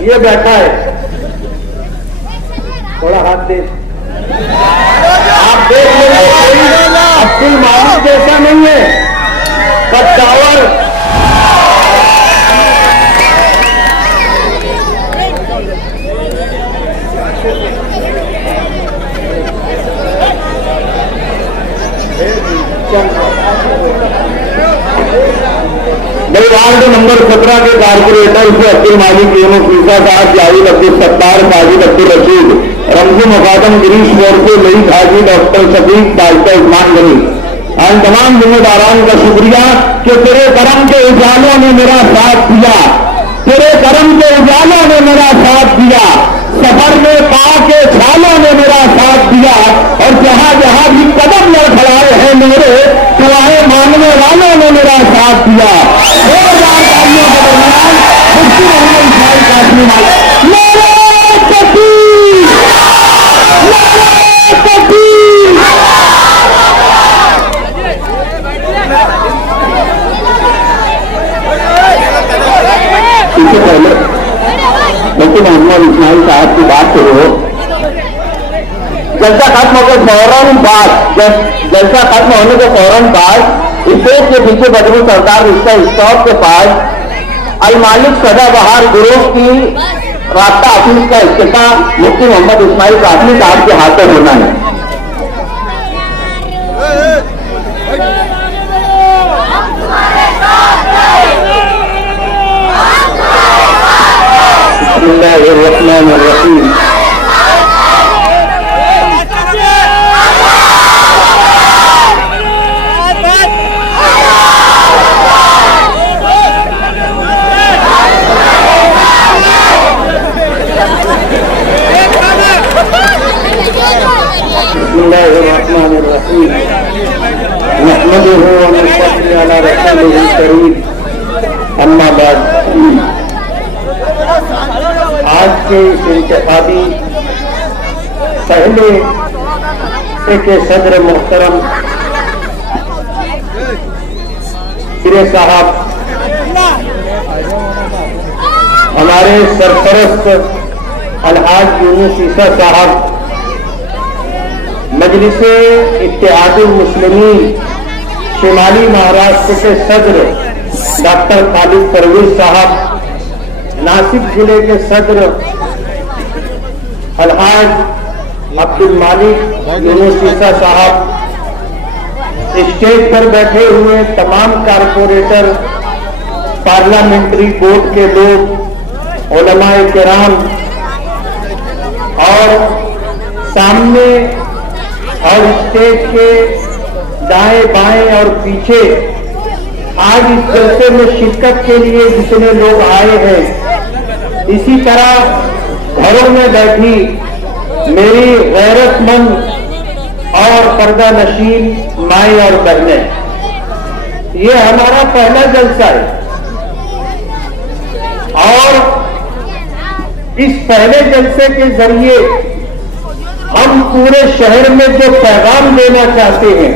یہ بیٹھا ہے، تھوڑا ہاتھ دے، آپ دیکھ لیں کوئی عبد المالک جیسا نہیں ہے، پچاور بھائی وارڈ نمبر 17 کے کارپوریٹر سے عبد المالک فیصا صاحب، جاوید عبدالستار، ساجد عبدالرشید، رمزی مقادم، گریش مورتے، میری حاجی ڈاکٹر شفیق، ڈاکٹر عثمان غنی، اور تمام ذمہ داران کا شکریہ کہ تیرے کرم کے اجالوں نے میرا ساتھ دیا، تیرے کرم کے اجالوں نے میرا ساتھ دیا، سفر میں پا کے چھالوں نے میرا ساتھ دیا، اور جہاں جہاں بھی قدم لڑکھڑائے ہیں میرے دعائیں مانگنے والوں نے میرا ساتھ دیا۔ اس سے پہلے مفتی محمد اسماعیل صاحب کی بات کرو، جلسہ ختم ہو کے فوراً بعد، جلسہ ختم ہونے کے فوراً بعد اسٹیج کے پیچھے بدرو سرکار رشتہ اسٹاپ کے پاس المالک سدا بہار گروہ کی رابطہ آفس کا افتتاح مفتی محمد اسماعیل قاسمی صاحب کے ہاتھوں ہونا ہے۔ بسم اللہ الرحمن الرحیم۔ بسم اللہ الرحمن الرحیم۔ نحمدہ و نصلی علی رسولہ الکریم، اما بعد۔ آج کے اس انتخابی پہلے کے صدر محترم پیر صاحب، ہمارے سرپرست الحاج یونس عیسیٰ صاحب، مجلس اتحاد المسلمین شمالی مہاراشٹر کے صدر ڈاکٹر خالد پرویز صاحب، ناسک ضلع کے صدر الحاج عبد المالک یونس عیسیٰ صاحب، اسٹیج پر بیٹھے ہوئے تمام کارپوریٹر، پارلیمنٹری بورڈ کے لوگ، علماء کرام، اور سامنے اور اسٹیج کے دائیں بائیں اور پیچھے آج اس جلسے میں شرکت کے لیے جتنے لوگ آئے ہیں، اسی طرح گھروں میں بیٹھی میری غیرت مند اور پردہ نشین مائیں اور بہنیں، یہ ہمارا پہلا جلسہ ہے، اور اس پہلے جلسے کے ذریعے ہم پورے شہر میں جو پیغام دینا چاہتے ہیں،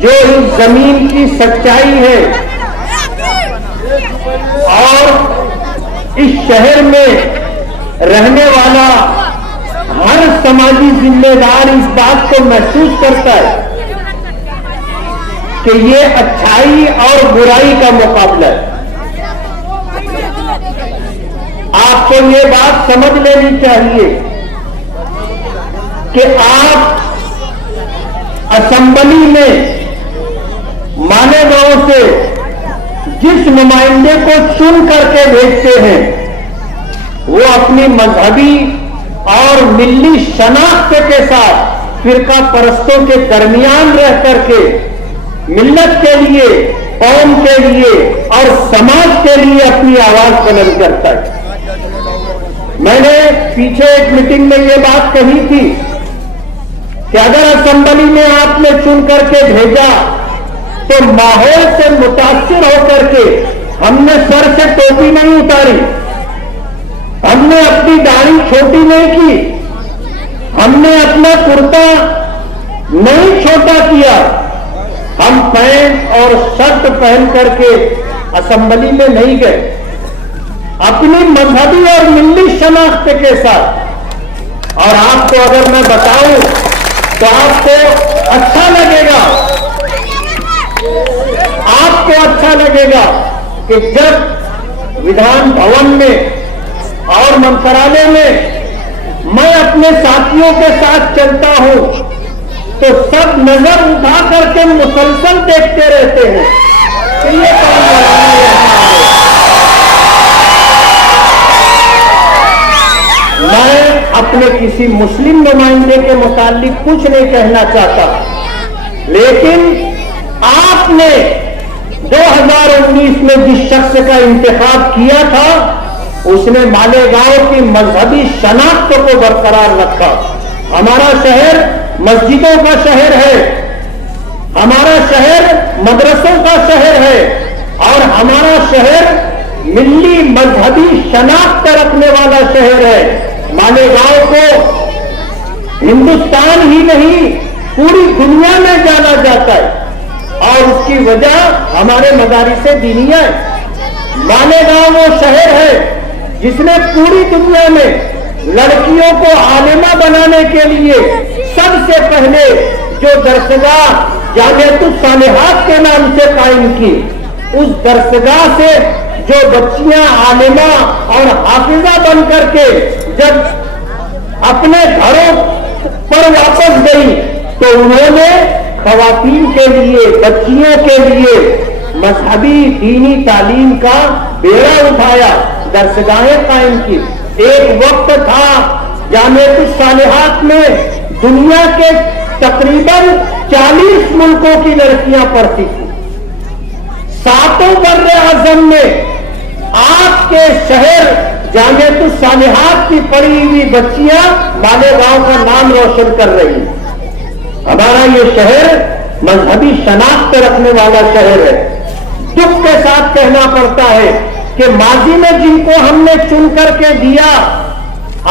جو اس زمین کی سچائی ہے، اور اس شہر میں رہنے والا ہر سماجی ذمہ دار اس بات کو محسوس کرتا ہے کہ یہ اچھائی اور برائی کا مقابلہ ہے۔ آپ کو یہ بات سمجھ لینی چاہیے کہ آپ اسمبلی میں مالیگاؤں سے جس نمائندے کو چن کر کے بھیجتے ہیں، وہ اپنی مذہبی اور ملی شناخت کے ساتھ فرقہ پرستوں کے درمیان رہ کر کے ملت کے لیے، قوم کے لیے اور سماج کے لیے اپنی آواز بلند کرتا ہے۔ میں نے پیچھے ایک میٹنگ میں یہ بات کہی تھی کہ اگر اسمبلی میں آپ نے چن کر کے بھیجا تو ماحول سے متاثر ہو کر کے ہم نے سر سے ٹوپی نہیں اتاری، ہم نے اپنی داڑھی چھوٹی نہیں کی، ہم نے اپنا کرتا نہیں چھوٹا کیا، ہم پینٹ اور شرٹ پہن کر کے اسمبلی میں نہیں گئے، اپنی مذہبی اور ملی شناخت کے ساتھ۔ اور آپ کو اگر میں بتاؤں تو آپ کو اچھا لگے گا، آپ کو اچھا لگے گا کہ جب ودھان بھون میں اور منترالے میں میں اپنے ساتھیوں کے ساتھ چلتا ہوں تو سب نظر اٹھا کر کے مسلسل دیکھتے رہتے ہیں کہ یہ کون مولانا ہے۔ میں اپنے کسی مسلم نمائندے کے متعلق کچھ نہیں کہنا چاہتا، لیکن آپ نے 2019 میں جس شخص کا انتخاب کیا تھا اس نے مالیگاؤں کی مذہبی شناخت کو برقرار رکھا۔ ہمارا شہر مسجدوں کا شہر ہے، ہمارا شہر مدرسوں کا شہر ہے، اور ہمارا شہر ملی مذہبی شناخت رکھنے والا شہر ہے۔ مالیگاؤں کو ہندوستان ہی نہیں پوری دنیا میں جانا جاتا ہے، اور اس کی وجہ ہمارے مدارس دینیہ ہے۔ مالیگاؤں وہ شہر ہے جس نے پوری دنیا میں لڑکیوں کو عالمہ بنانے کے لیے سب سے پہلے جو درسگاہ جامعۃ الصالحات کے نام سے قائم کی، اس درسگاہ سے جو بچیاں عالمہ اور حافظہ بن کر کے جب اپنے گھروں پر واپس گئی تو انہوں نے خواتین کے لیے، بچیوں کے لیے مذہبی دینی تعلیم کا بیڑا اٹھایا، درسگاہیں قائم کی۔ ایک وقت تھا جامعۃ الصالحات میں دنیا کے تقریباً 40 ملکوں کی لڑکیاں پڑھتی تھیں۔ 7 بر اعظم میں آپ کے شہر جامعۃ الصالحات کی پڑھی ہوئی بچیاں مالیگاؤں کا نام روشن کر رہی ہیں۔ ہمارا یہ شہر مذہبی شناخت رکھنے والا شہر ہے۔ دکھ کے ساتھ کہنا پڑتا ہے کہ ماضی میں جن کو ہم نے چن کر کے دیا،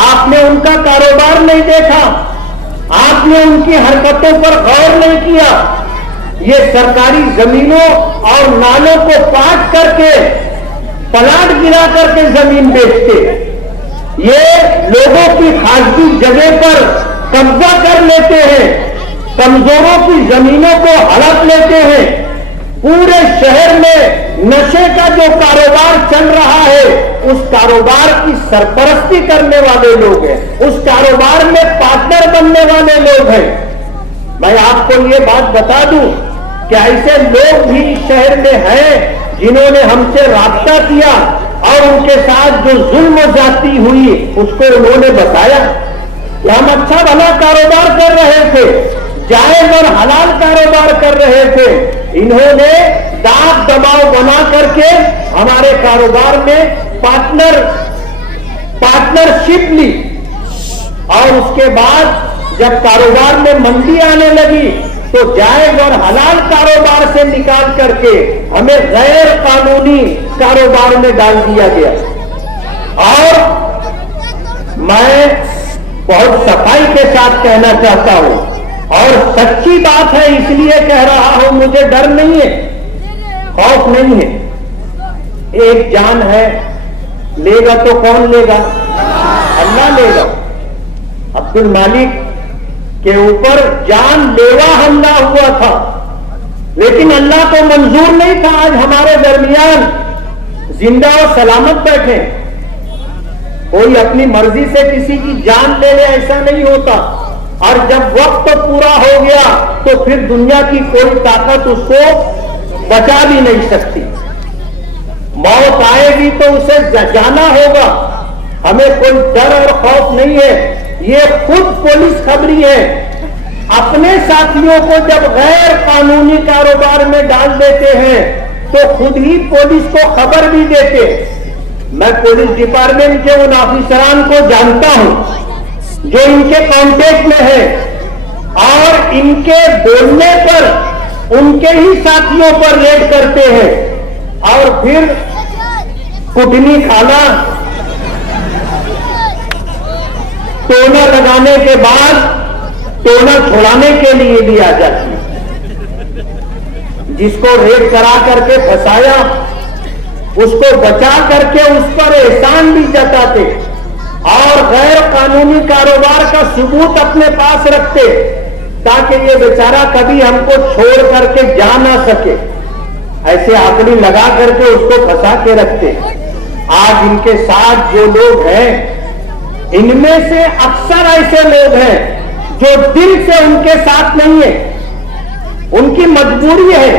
آپ نے ان کا کاروبار نہیں دیکھا، آپ نے ان کی حرکتوں پر غور نہیں کیا۔ یہ سرکاری زمینوں اور نالوں کو پاٹ کر کے، پلاٹ گرا کر کے زمین بیچتے، یہ لوگوں کی خاصی جگہ پر قبضہ کر لیتے ہیں، کمزوروں کی زمینوں کو ہڑپ لیتے ہیں۔ پورے شہر میں نشے کا جو کاروبار چل رہا ہے اس کاروبار کی سرپرستی کرنے والے لوگ ہیں، اس کاروبار میں پارٹنر بننے والے لوگ ہیں۔ میں آپ کو یہ بات بتا دوں کہ ایسے لوگ بھی شہر میں ہیں جنہوں نے ہم سے رابطہ کیا اور ان کے ساتھ جو ظلم و زیادتی ہوئی اس کو انہوں نے بتایا کہ ہم اچھا بھلا کاروبار کر رہے تھے، جائز اور حلال کاروبار کر رہے تھے، انہوں نے داب دباؤ بنا کر کے ہمارے کاروبار میں پارٹنرشپ لی، اور اس کے بعد جب کاروبار میں مندی آنے لگی تو جائز اور حلال کاروبار سے نکال کر کے ہمیں غیر قانونی کاروبار میں ڈال دیا گیا۔ اور میں بہت صفائی کے ساتھ کہنا چاہتا ہوں، اور سچی بات ہے اس لیے کہہ رہا ہوں، مجھے ڈر نہیں ہے، خوف نہیں ہے۔ ایک جان ہے، لے گا تو کون لے گا؟ اللہ لے گا۔ عبد المالک کے اوپر جان لیوا حملہ ہوا تھا، لیکن اللہ کو منظور نہیں تھا آج ہمارے درمیان زندہ و سلامت بیٹھے۔ کوئی اپنی مرضی سے کسی کی جان لے لے ایسا نہیں ہوتا، اور جب وقت پورا ہو گیا تو پھر دنیا کی کوئی طاقت اس کو بچا بھی نہیں سکتی۔ موت آئے گی تو اسے جانا ہوگا، ہمیں کوئی ڈر اور خوف نہیں ہے۔ یہ خود پولیس خبری ہے، اپنے ساتھیوں کو جب غیر قانونی کاروبار میں ڈال دیتے ہیں تو خود ہی پولیس کو خبر بھی دیتے۔ میں پولیس ڈپارٹمنٹ کے ان آفیسران کو جانتا ہوں جو ان کے کانٹیکٹ میں ہے، اور ان کے بولنے پر ان کے ہی ساتھیوں پر ریڈ کرتے ہیں، اور پھر کٹنی کھانا، ٹونا لگانے کے بعد ٹونا چھڑانے کے لیے بھی آ جاتی ہے۔ جس کو ریڈ کرا کر کے پھنسایا اس کو بچا کر کے اس پر احسان بھی جتاتے اور غیر قانونی کاروبار کا ثبوت اپنے پاس رکھتے تاکہ یہ بیچارہ کبھی ہم کو چھوڑ کر کے جا نہ سکے. ایسے آکڑی لگا کر کے اس کو پھنسا کے رکھتے. آج ان کے ساتھ جو لوگ ہیں ان میں سے اکثر ایسے لوگ ہیں جو دل سے ان کے ساتھ نہیں ہیں, ان کی مجبوری ہے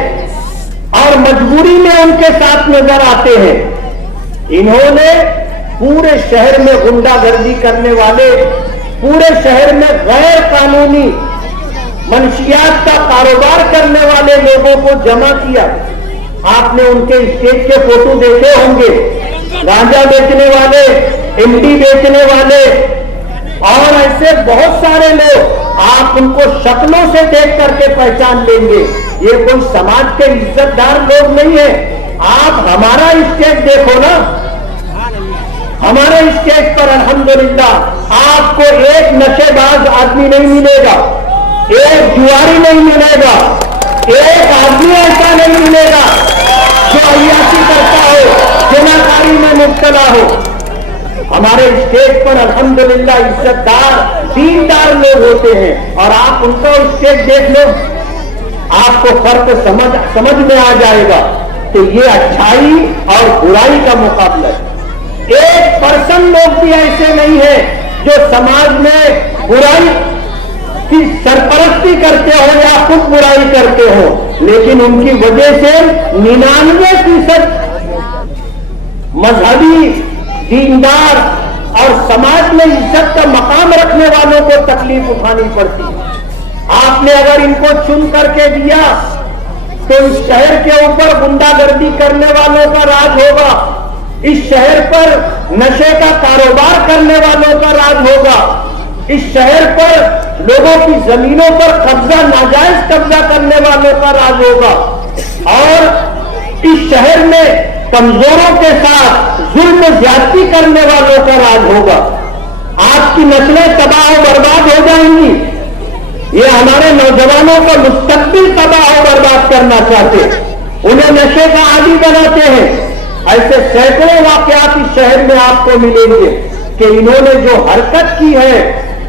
اور مجبوری میں ان کے ساتھ نظر آتے ہیں. انہوں نے پورے شہر میں غنڈہ گردی کرنے والے, پورے شہر میں غیر قانونی منشیات کا کاروبار کرنے والے لوگوں کو جمع کیا. آپ نے ان کے اسٹیج کے فوٹو دیکھے ہوں گے, گانجا بیچنے والے, امڈی بیچنے والے اور ایسے بہت سارے لوگ. آپ ان کو شکلوں سے دیکھ کر کے پہچان لیں گے, یہ کوئی سماج کے عزت دار لوگ نہیں ہیں. آپ ہمارا اسٹیج دیکھو نا, ہمارے اسٹیج پر الحمدللہ آپ کو ایک نشے باز آدمی نہیں ملے گا, ایک جواری نہیں ملے گا, ایک آدمی ایسا نہیں ملے گا جو عیاشی کرتا ہو, جناکاری میں مبتلا ہو. ہمارے اسٹیج پر الحمدللہ عزت دار, دیندار لوگ ہوتے ہیں اور آپ ان کا اسٹیج دیکھ لو, آپ کو فرق سمجھ میں آ جائے گا کہ یہ اچھائی اور برائی کا مقابلہ ہے. 1% لوگ بھی ایسے نہیں ہیں جو سماج میں برائی کی سرپرستی کرتے ہو یا خود برائی کرتے ہو, لیکن ان کی وجہ سے 99% مذہبی, دیندار اور سماج میں عزت کا مقام رکھنے والوں کو تکلیف اٹھانی پڑتی. آپ نے اگر ان کو چن کر کے دیا تو اس شہر کے اوپر غنڈہ گردی کرنے والوں کا راج ہوگا, اس شہر پر نشے کا کاروبار کرنے والوں کا راج ہوگا, اس شہر پر لوگوں کی زمینوں پر قبضہ, ناجائز قبضہ کرنے والوں کا راج ہوگا اور اس شہر میں کمزوروں کے ساتھ ظلم زیادتی کرنے والوں کا راج ہوگا. آپ کی نسلیں تباہ و برباد ہو جائیں گی. یہ ہمارے نوجوانوں کا مستقبل تباہ و برباد کرنا چاہتے, انہیں نشے کا عادی بناتے ہیں. ایسے سینکڑوں واقعات اس شہر میں آپ کو ملیں گے کہ انہوں نے جو حرکت کی ہے,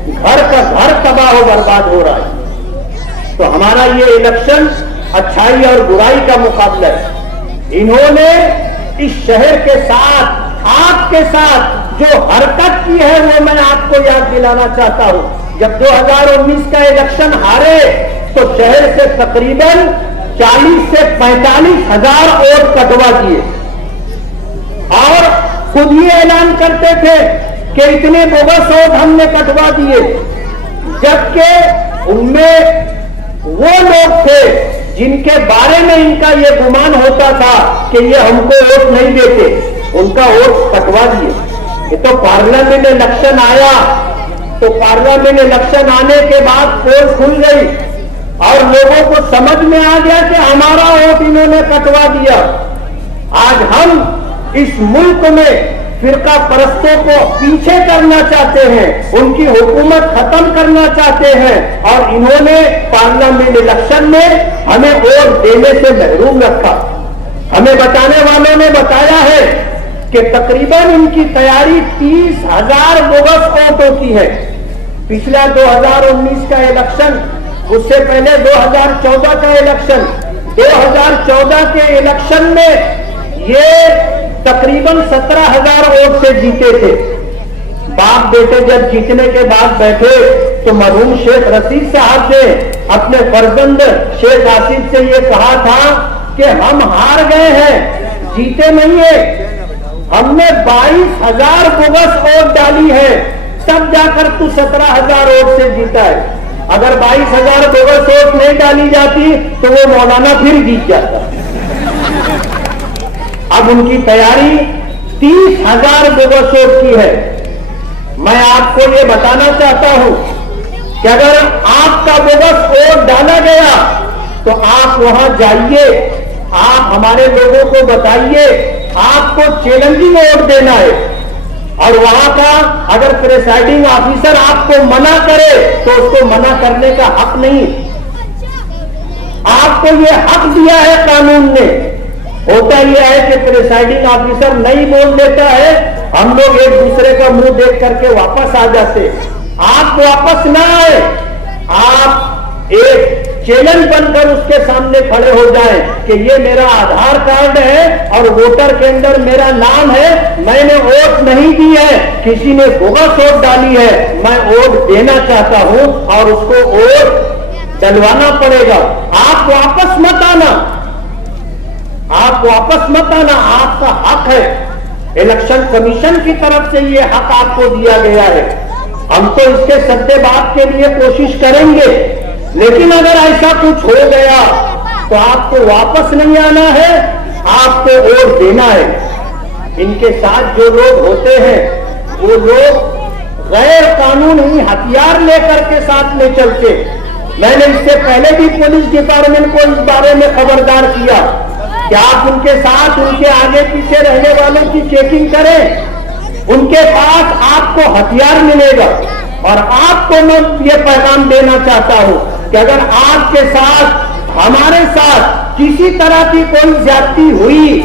گھر کا گھر تباہ و برباد ہو رہا ہے. تو ہمارا یہ الیکشن اچھائی اور برائی کا مقابلہ ہے. انہوں نے اس شہر کے ساتھ, آپ کے ساتھ جو حرکت کی ہے وہ میں آپ کو یاد دلانا چاہتا ہوں. جب 2019 کا الیکشن ہارے تو شہر سے تقریباً 40 سے 45 ہزار ووٹ کٹوا دیے اور خود ہی اعلان کرتے تھے کہ اتنے بوگس ووٹ ہم نے کٹوا دیے, جبکہ ان میں وہ لوگ تھے جن کے بارے میں ان کا یہ گمان ہوتا تھا کہ یہ ہم کو ووٹ نہیں دیتے, ان کا ووٹ کٹوا دیے. یہ تو پارلیمنٹ الیکشن آیا تو پارلیمنٹ الیکشن آنے کے بعد پول کھل گئی اور لوگوں کو سمجھ میں آ گیا کہ ہمارا ووٹ انہوں نے کٹوا دیا. آج ہم اس ملک میں فرقہ پرستوں کو پیچھے کرنا چاہتے ہیں, ان کی حکومت ختم کرنا چاہتے ہیں اور انہوں نے پارلیمنٹ الیکشن میں ہمیں ووٹ دینے سے محروم رکھا. ہمیں بتانے والوں نے بتایا ہے کہ تقریباً ان کی تیاری 30,000 بوگس ووٹوں کی ہے. پچھلا 2019 کا الیکشن, اس سے پہلے 2014 کا الیکشن, 2014 کے الیکشن میں یہ تقریباً 17,000 ووٹ سے جیتے تھے. باپ بیٹے جب جیتنے کے بعد بیٹھے تو مرحوم شیخ رشید صاحب نے اپنے فرزند شیخ آصف سے یہ کہا تھا کہ ہم ہار گئے ہیں, جیتے نہیں ہیں, ہم نے 22,000 بوگس ووٹ ڈالی ہے, تب جا کر تو 17,000 ووٹ سے جیتا ہے. اگر 22,000 بوگس ووٹ نہیں ڈالی جاتی تو وہ مولانا پھر جیت جاتا. اب ان کی تیاری 30,000 بوگس ووٹ کی ہے. میں آپ کو یہ بتانا چاہتا ہوں کہ اگر آپ کا بوگس ووٹ ڈالا گیا تو آپ وہاں جائیے, آپ ہمارے لوگوں کو بتائیے, آپ کو چیلنجنگ ووٹ دینا ہے اور وہاں کا اگر پریسائڈنگ آفیسر آپ کو منع کرے تو اس کو منع کرنے کا حق نہیں. آپ کو یہ حق دیا ہے قانون نے ہوتا یہ ہے کہ پریسائڈنگ آفیسر نہیں بول دیتا ہے, ہم لوگ ایک دوسرے کا منہ دیکھ کر کے واپس آ جاتے. آپ واپس نہ آئے, آپ ایک چیلنج بن کر اس کے سامنے کھڑے ہو جائیں کہ یہ میرا آدھار کارڈ ہے اور ووٹر کے اندر میرا نام ہے, میں نے ووٹ نہیں دی ہے, کسی نے بوگس ووٹ ڈالی ہے, میں ووٹ دینا چاہتا ہوں اور اس کو ووٹ ڈلوانا پڑے گا. آپ واپس مت آنا, آپ واپس مت آنا, آپ کا حق ہے. الیکشن کمیشن کی طرف سے یہ حق آپ کو دیا گیا ہے. ہم تو اس کے سدے بات کے لیے کوشش کریں گے, لیکن اگر ایسا کچھ ہو گیا تو آپ کو واپس نہیں آنا ہے, آپ کو ووٹ دینا ہے. ان کے ساتھ جو لوگ ہوتے ہیں وہ لوگ غیر قانونی ہتھیار لے کر کے ساتھ میں چلتے. میں نے اس سے پہلے بھی پولیس ڈپارٹمنٹ کو اس بارے میں خبردار کیا کہ آپ ان کے ساتھ, ان کے آگے پیچھے رہنے والوں کی چیکنگ کریں. ان کے پاس آپ کو ہتھیار ملے گا. اور آپ کو میں یہ پیغام دینا چاہتا ہوں کہ اگر آپ کے ساتھ, ہمارے ساتھ کسی طرح کی کوئی زیادتی ہوئی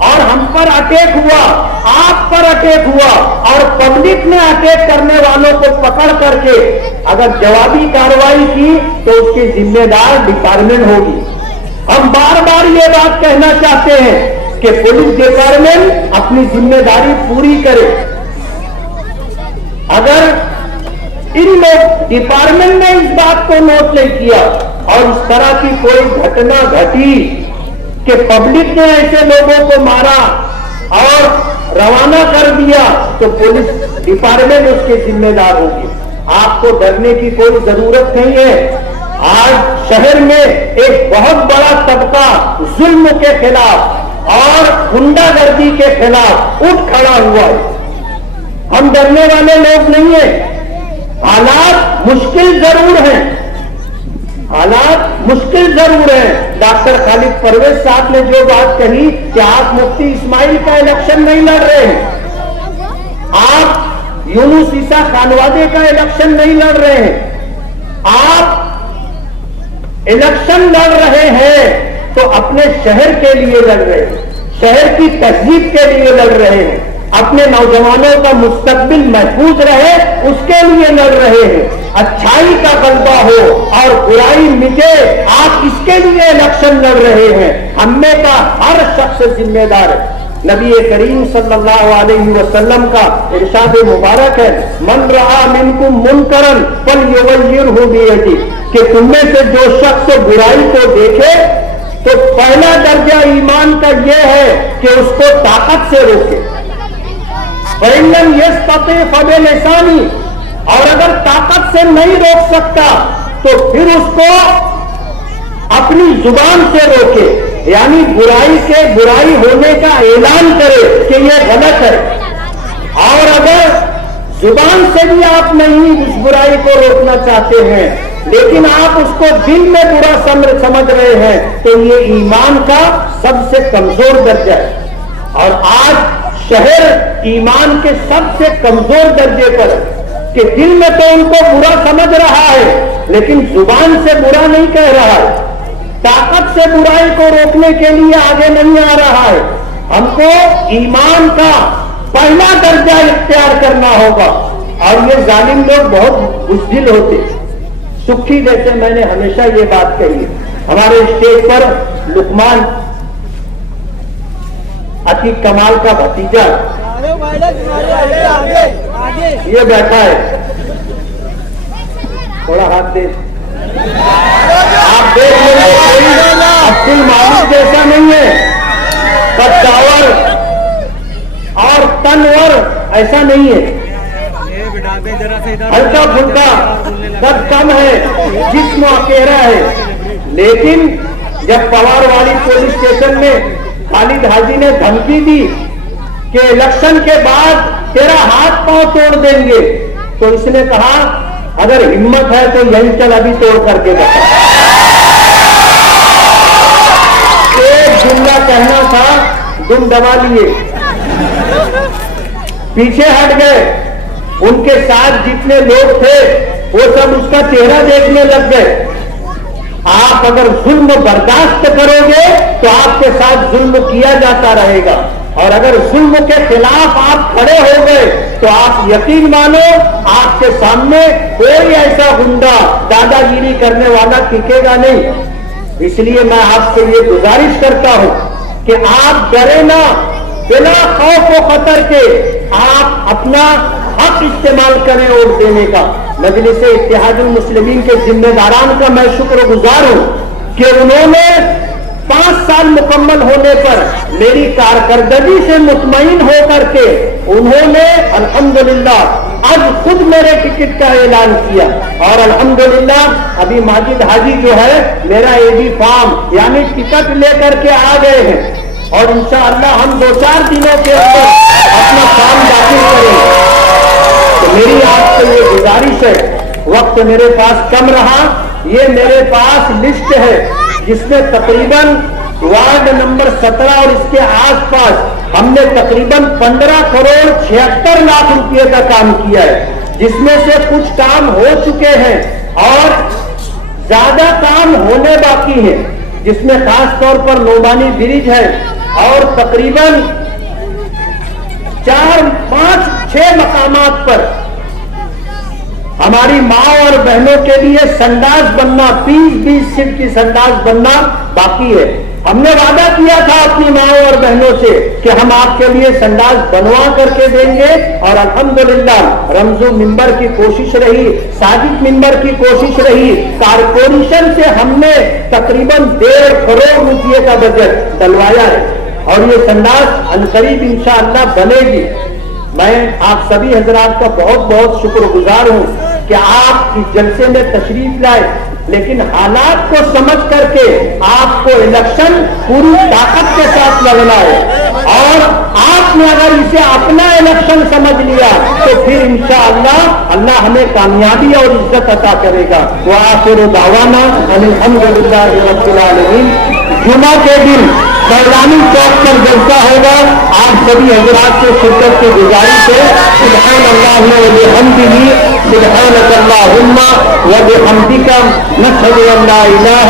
اور ہم پر اٹیک ہوا, آپ پر اٹیک ہوا اور پبلک نے اٹیک کرنے والوں کو پکڑ کر کے اگر جوابی کارروائی کی تو اس کی ذمہ دار ڈپارٹمنٹ ہوگی. ہم بار بار یہ بات کہنا چاہتے ہیں کہ پولیس ڈپارٹمنٹ اپنی ذمہ داری پوری کرے. اگر ان لوگ ڈپارٹمنٹ نے اس بات کو نوٹ نہیں کیا اور اس طرح کی کوئی گھٹنا گھٹی کہ پبلک نے ایسے لوگوں کو مارا اور روانہ کر دیا تو پولیس ڈپارٹمنٹ اس کے ذمہ دار ہوگی. آپ کو ڈرنے کی کوئی ضرورت نہیں ہے. آج شہر میں ایک بہت بڑا طبقہ ظلم کے خلاف اور غنڈہ گردی کے خلاف اٹھ کھڑا ہوا ہے. ہم ڈرنے والے لوگ نہیں ہیں. حالات مشکل ضرور ہیں, حالات مشکل ضرور ہیں. ڈاکٹر خالد پرویز صاحب نے جو بات کہی کہ آپ مفتی اسماعیل کا الیکشن نہیں لڑ رہے ہیں, آپ یونس عیسیٰ خانوادے کا الیکشن نہیں لڑ رہے ہیں, آپ الیکشن لڑ رہے ہیں تو اپنے شہر کے لیے لڑ رہے ہیں, شہر کی تہذیب کے لیے لڑ رہے ہیں, اپنے نوجوانوں کا مستقبل محفوظ رہے اس کے لیے لڑ رہے ہیں. اچھائی کا غلبہ ہو اور برائی مٹے, آپ اس کے لیے الیکشن لڑ رہے ہیں. ہم میں کا ہر شخص ذمہ دار ہے. نبی کریم صلی اللہ علیہ وسلم کا ارشاد مبارک ہے, من رأى منکم منکرا فلیغیرہ بیدہ, کہ تم میں سے جو شخص برائی کو دیکھے تو پہلا درجہ ایمان کا یہ ہے کہ اس کو طاقت سے روکے. فَإِن لَّمْ يَسْتَطِعْ فَبِلِسَانِهِ, اور اگر طاقت سے نہیں روک سکتا تو پھر اس کو اپنی زبان سے روکے, یعنی برائی سے برائی ہونے کا اعلان کرے کہ یہ غلط ہے. اور اگر زبان سے بھی آپ نہیں اس برائی کو روکنا چاہتے ہیں لیکن آپ اس کو دل میں برا سمجھ رہے ہیں تو یہ ایمان کا سب سے کمزور درجہ ہے. اور آج شہر ایمان کے سب سے کمزور درجے پر کہ دل میں تو ان کو برا سمجھ رہا ہے لیکن زبان سے برا نہیں کہہ رہا ہے, طاقت سے برائی کو روکنے کے لیے آگے نہیں آ رہا ہے. ہم کو ایمان کا پہلا درجہ اختیار کرنا ہوگا. اور یہ ظالم لوگ بہت بزدل ہوتے. سکھی جیسے میں نے ہمیشہ یہ بات کہی, ہمارے اسٹیج پر لقمان عتیق کمال کا بھتیجا یہ بیٹھا ہے, تھوڑا ہاتھ دے. آپ دیکھ لیں کوئی عبد المعروف جیسا نہیں ہے, پتاور اور تنور ایسا نہیں ہے, ہلکا پھلکا قد کم ہے, جسم اکیرا ہے. لیکن جب پوار والی پولیس اسٹیشن میں خالد حاجی نے دھمکی دی کہ الیکشن کے بعد تیرا ہاتھ پاؤں توڑ دیں گے تو اس نے کہا اگر ہمت ہے تو یہیں چل ابھی توڑ کر کے بتا. ایک جملہ کہنا تھا, دم دبا لیے, پیچھے ہٹ گئے. ان کے ساتھ جتنے لوگ تھے وہ سب اس کا چہرہ دیکھنے لگ گئے. آپ اگر ظلم برداشت کرو گے تو آپ کے ساتھ ظلم کیا جاتا رہے گا، اور اگر ظلم کے خلاف آپ کھڑے ہو گئے تو آپ یقین مانو آپ کے سامنے کوئی ایسا گنڈا دادا گیری کرنے والا ٹکے گا نہیں۔ اس لیے میں آپ سے یہ گزارش کرتا ہوں کہ آپ ڈرے نہ، بلا خوف و خطر کے آپ اپنا حق استعمال کریں ووٹ دینے کا۔ مجلس اتحاد المسلمین کے ذمہ داران کا میں شکر گزار ہوں کہ انہوں نے 5 سال مکمل ہونے پر میری کارکردگی سے مطمئن ہو کر کے انہوں نے الحمدللہ آج خود میرے ٹکٹ کا اعلان کیا، اور الحمدللہ ابھی ماجد حاجی جو ہے میرا AB فارم یعنی ٹکٹ لے کر کے آ گئے ہیں، اور انشاءاللہ ہم 2-4 دنوں کے اندر اپنا فارم داخل کریں گے۔ تو میری آپ سے یہ گزارش ہے، وقت میرے پاس کم رہا، یہ میرے پاس لسٹ ہے جس میں تقریباً وارڈ نمبر 17 اور اس کے آس پاس ہم نے تقریباً 15 کروڑ 76 لاکھ روپے کا کام کیا ہے، جس میں سے کچھ کام ہو چکے ہیں اور زیادہ کام ہونے باقی ہے، جس میں خاص طور پر نعمانی برج ہے، اور تقریباً 4, 5, 6 مقامات پر ہماری ماں اور بہنوں کے لیے سنداز بننا، 20 فٹ کی سنداز بننا باقی ہے۔ ہم نے وعدہ کیا تھا اپنی ماں اور بہنوں سے کہ ہم آپ کے لیے سنداز بنوا کر کے دیں گے، اور الحمدللہ رمضو ممبر کی کوشش رہی، ساجد ممبر کی کوشش رہی، کارپوریشن سے ہم نے تقریباً 1.5 کروڑ روپے کا بجٹ ڈلوایا ہے، اور یہ سنداز عنقریب انشاءاللہ بنے گی۔ میں آپ سبھی حضرات کا بہت بہت شکر گزار ہوں کہ آپ اس جلسے میں تشریف لائے، لیکن حالات کو سمجھ کر کے آپ کو الیکشن پوری طاقت کے ساتھ لڑنا ہے، اور آپ نے اگر اسے اپنا الیکشن سمجھ لیا تو پھر انشاءاللہ اللہ ہمیں کامیابی اور عزت عطا کرے گا۔ وآخر دعوانا ان الحمدللہ رب العالمین۔ جمعہ کے دن سیلانی چوک پر جلسہ ہوگا، آپ سبھی حضرات سے شرکت کی گزارش ہے۔ سبحان اللہ و بحمدہ، سبحانک اللہم و بحمدک، نشہد ان لا الہ